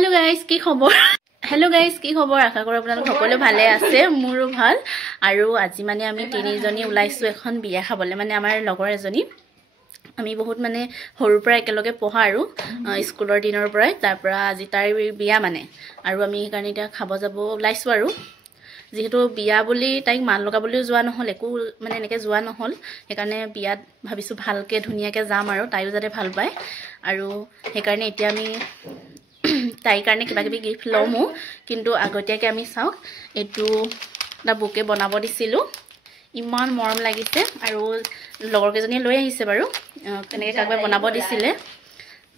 Hello guys की खबर आशा करो আপোনালোক সকলো ভালে আছে মোৰো ভাল আৰু আজি মানে আমি তিনিজনী ওলাইছো এখন বিয়া খাবলে মানে আমাৰ লগৰ এজনী আমি বহুত মানে হৰুৰ পৰা একেলগে পঢ়া আৰু স্কুলৰ দিনৰ পৰাই তাৰ পৰা আজি তাৰ বিয়া মানে আৰু আমি কাৰণে এটা খাব যাব ওলাইছো আৰু যেহেতু বিয়া বুলি তাইক মান লগাবলৈও যোৱা নহল একো মানে এনেকে যোৱা নহল সেইকাৰণে বিয়াত ভাবিছো ভালকে ধুনিয়াকে যাম আৰু তাইও যাতে ভাল পায় আৰু সেইকাৰণে এতিয়া আমি তাই কাৰণে কিবা কিবি গিফ্ট লমো কিন্তু আগতিয়াকে আমি চাও এটু দা বুকে বনাব দিছিলো ইমান মৰম লাগিছে আৰু লগৰ কেজনী লৈ আহিছে বাৰু কেনেকৈ কাগবে বনাব দিছিলে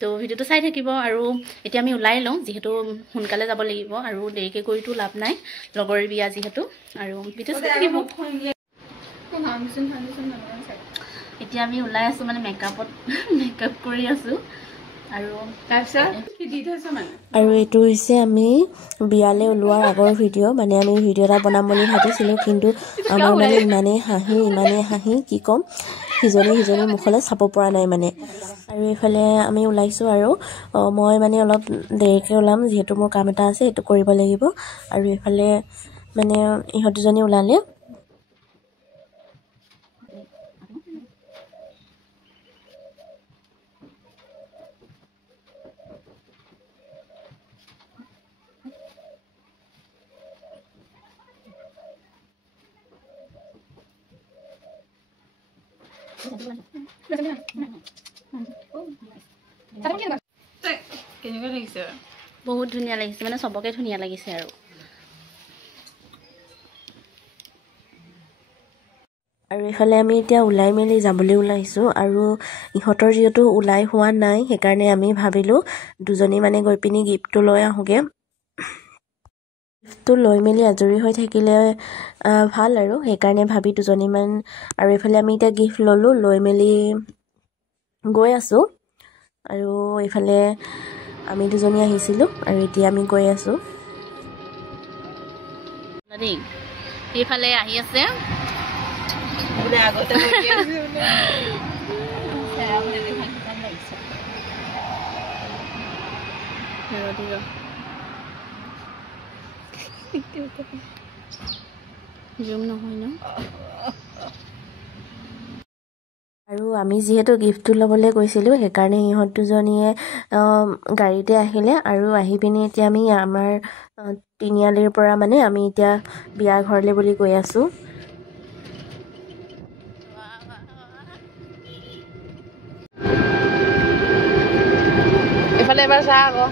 তো ভিডিওটো চাই থাকিব আৰু এতিয়া আমি উলাই লওঁ যেহেতু হুনকালে যাব লাগিব আৰু দেৰিকে কৰিটো লাভ নাই লগৰ বিয়া যেহেতু আৰু ভিডিও চাই থাকিব এতিয়া আমি উলাই আছো মানে মেকআপ কৰি আছো আৰু এটো হৈছে আমি বিয়ালে ওলোৱাৰ আগৰ ভিডিও মানে আমি ভিডিও এটা বনাম বুলি ভাবিছিলো কিন্তু আমাৰ মানে ইমানে হাঁহি কি কম হিজনী মুখলে চাপ পৰা নাই মানে আৰু এফালে আমি ওলাইছো আৰু মই মানে অলপ দেৰিকে ওলাম যেহেতু মোৰ কাম এটা আছে এটো কৰিব লাগিব আৰু এফালে মানে ইহত দুজনী ওলালে बहुत धुनिया লাগিছে মানে সবকে ধুনিয়া লাগিছে আৰু এফালে আমি এতিয়া উলাই মেলি যাবলৈ ওলাইছো আৰু ইহতৰ যেটো উলাই হোৱা নাই সেইকাৰণে আমি ভাবিলো দুজনী মানে গৈ পিনি গিফ্টটো লৈ আহোগে তো লৈ মেলি আজৰি হৈ থাকিলে ভাল আৰু সেইকাৰণে ভাবি দুজনী মান আৰু এফালে আমি এটা গিফ্ট ললো লৈ মেলি গৈ আছো আৰু এফালে আমি দুজনী আহিছিলো আৰু এতিয়া আমি গৈ আছো নদী এফালে আহি আছে ওলে আগতে বহি আছে সেয়া মানে দেখি কাম লাগিছে নদী জুম নহয় ন আৰু আমি যেহেতু গিফ্টটো লবলৈ গৈছিলো সেইকাৰণে ইহত দুজনীয়ে গাড়ীতে আহিলে আৰু আহি পিনি এতিয়া আমি আমাৰ তিনিআলিৰ পৰা মানে আমি এতিয়া বিয়া ঘৰলে বুলি গৈ আছো এফালে এবাৰ চা আকৌ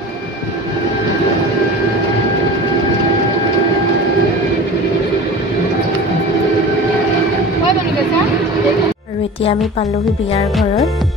আৰু এতিয়া আমি পালোহি বিয়াৰ ঘৰত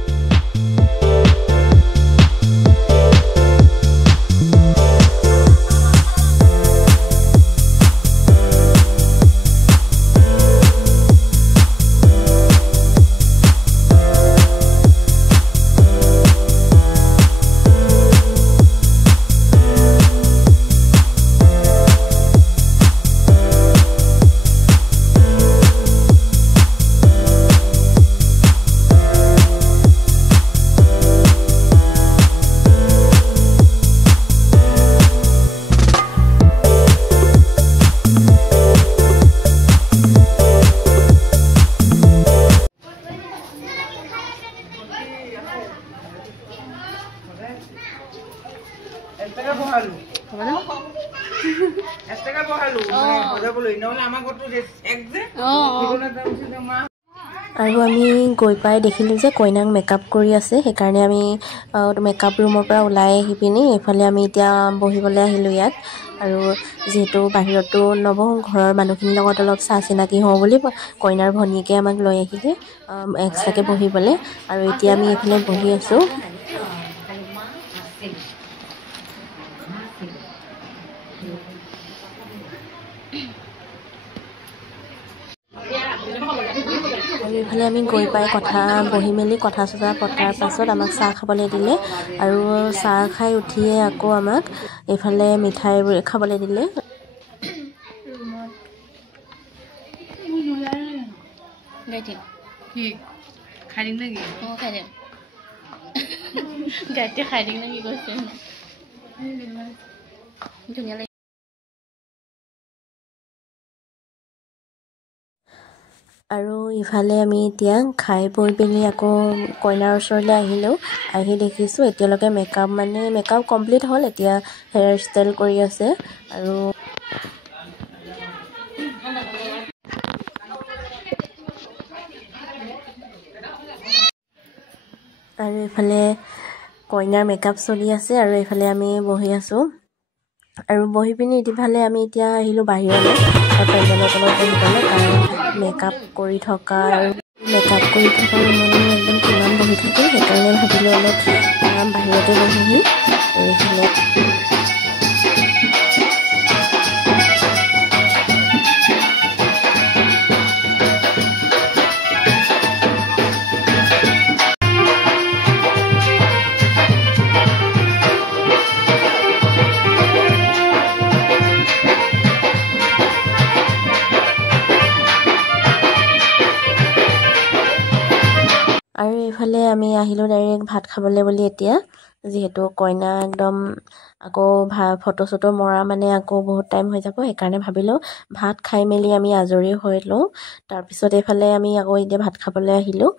আৰু আমি গৈ পাই দেখিলো যে কইনাক মেকআপ কৰি আছে সেইকাৰণে আমি মেকআপ ৰুমৰ পৰা ওলাই আহি পিনি এফালে আমি এতিয়া বহিবলৈ আহিলো ইয়াত আৰু যেহেতু বাহিৰতো নবহ ঘৰৰ মানুহখিনিৰ লগত অলপ চিনাকি হওঁ বুলি কইনাৰ ভনীকে আমাক লৈ আহিলে এক্সট্ৰাকে বহিবলৈ আৰু এতিয়া আমি এফালে বহি আছো আৰু এফালে আমি গৈ পাই বহি মেলি কথা চতা পতাৰ পাছত আমাক চাহ খাবলৈ দিলে আৰু চাহ খাই উঠিয়ে আকৌ আমাক এফালে মিঠাই খাবলৈ দিলে খাই দিম নেকি খাই দিম গাইতে খাই দিম নেকি কৈছে ধুনীয়া লাগে। আৰু ইফালে আমি এতিয়া খাই বৈ পিনি আকৌ কইনাৰ ওচৰলৈ আহিলোঁ। আহি দেখিছোঁ এতিয়ালৈকে মেকআপ কমপ্লিট হ'ল। এতিয়া হেয়াৰ ষ্টাইল কৰি আছে আৰু এইফালে কইনাৰ মেকআপ চলি আছে আৰু এইফালে আমি বহি আছোঁ। আৰু বহি পিনি ইফালে আমি এতিয়া আহিলোঁ বাহিৰলৈ, পেণ্ডেলৰ তলত বহিবলৈ, কাৰণ মেকআপ কৰি থকা ৰুমলৈ একদম কিমান বহি থাকে, সেইকাৰণে ভাবিলোঁ অলপ বাহিৰতে বহিহি। আৰু এইফালে এইফালে আমি আহিলোঁ ডাইৰেক্ট ভাত খাবলৈ বুলি। এতিয়া যিহেতু কইনা একদম আকৌ ফটো চটো মৰা মানে আকৌ বহুত টাইম হৈ যাব, সেইকাৰণে ভাবিলোঁ ভাত খাই মেলি আমি আজৰি হৈ লওঁ। তাৰপিছত এইফালে আমি আকৌ এতিয়া ভাত খাবলৈ আহিলোঁ।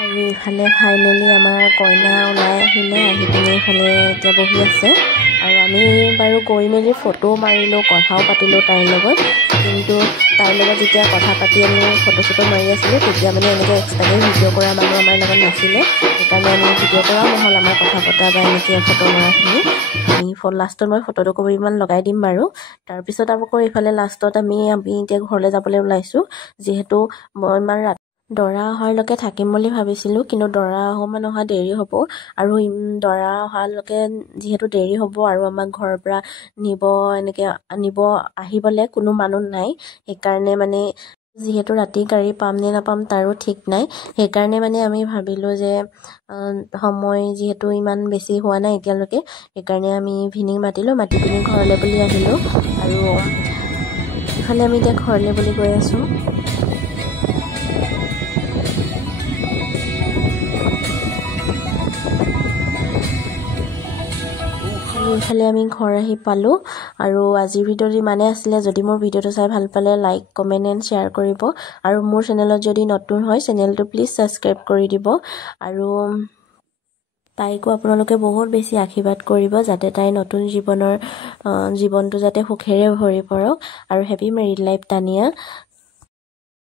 আৰু ইফালে ফাইনেলি আমাৰ কইনা ওলাই আহিলে, আহি পিনি ইফালে এতিয়া বহি আছে। আৰু আমি বাৰু গৈ মেলি ফটো মাৰিলোঁ, কথাও পাতিলোঁ তাইৰ লগত। কিন্তু তাইৰ লগত যেতিয়া কথা পাতি আমি ফটো চটো মাৰি আছিলোঁ, তেতিয়া মানে এনেকৈ এক্সট্ৰাকৈ ভিডিঅ' কৰা মানুহ আমাৰ লগত নাছিলে। সেইকাৰণে আমি ভিডিঅ' কৰাও নহ'ল আমাৰ কথা পতা বা এনেকৈ ফটো মৰাখিনি। আমি লাষ্টত মই ফটো দুকপিমান লগাই দিম বাৰু। তাৰপিছত আকৌ এইফালে লাষ্টত আমি এতিয়া ঘৰলৈ যাবলৈ ওলাইছোঁ। যিহেতু মই ইমান দৰা অহালৈকে থাকিম বুলি ভাবিছিলোঁ, কিন্তু দৰা অহা দেৰি হ'ব। আৰু দৰা অহালৈকে যিহেতু দেৰি হ'ব আৰু আমাক ঘৰৰ পৰা আহিবলৈ কোনো মানুহ নাই, সেইকাৰণে মানে যিহেতু ৰাতি গাড়ী পাম নে নাপাম তাৰো ঠিক নাই। সেইকাৰণে মানে আমি ভাবিলোঁ যে সময় যিহেতু ইমান বেছি হোৱা নাই এতিয়ালৈকে, সেইকাৰণে আমি ইভিনিং মাতি পিনি ঘৰলৈ বুলি আহিলোঁ। আৰু ইফালে আমি এতিয়া ঘৰলৈ বুলি গৈ আছোঁ। এইফালে আমি ঘৰ আহি পালোঁ। আৰু আজিৰ ভিডিঅ'টো ইমানেই আছিলে। যদি মোৰ ভিডিঅ'টো চাই ভাল পালে লাইক, কমেণ্ট এণ্ড শ্বেয়াৰ কৰিব। আৰু মোৰ চেনেলত যদি নতুন হয় চেনেলটো প্লিজ ছাবস্ক্ৰাইব কৰি দিব। আৰু তাইকো আপোনালোকে বহুত বেছি আশীৰ্বাদ কৰিব, যাতে তাইৰ নতুন জীৱনটো যাতে সুখেৰে ভৰি পৰক। আৰু হেপী মেৰিড লাইফ তানিয়া।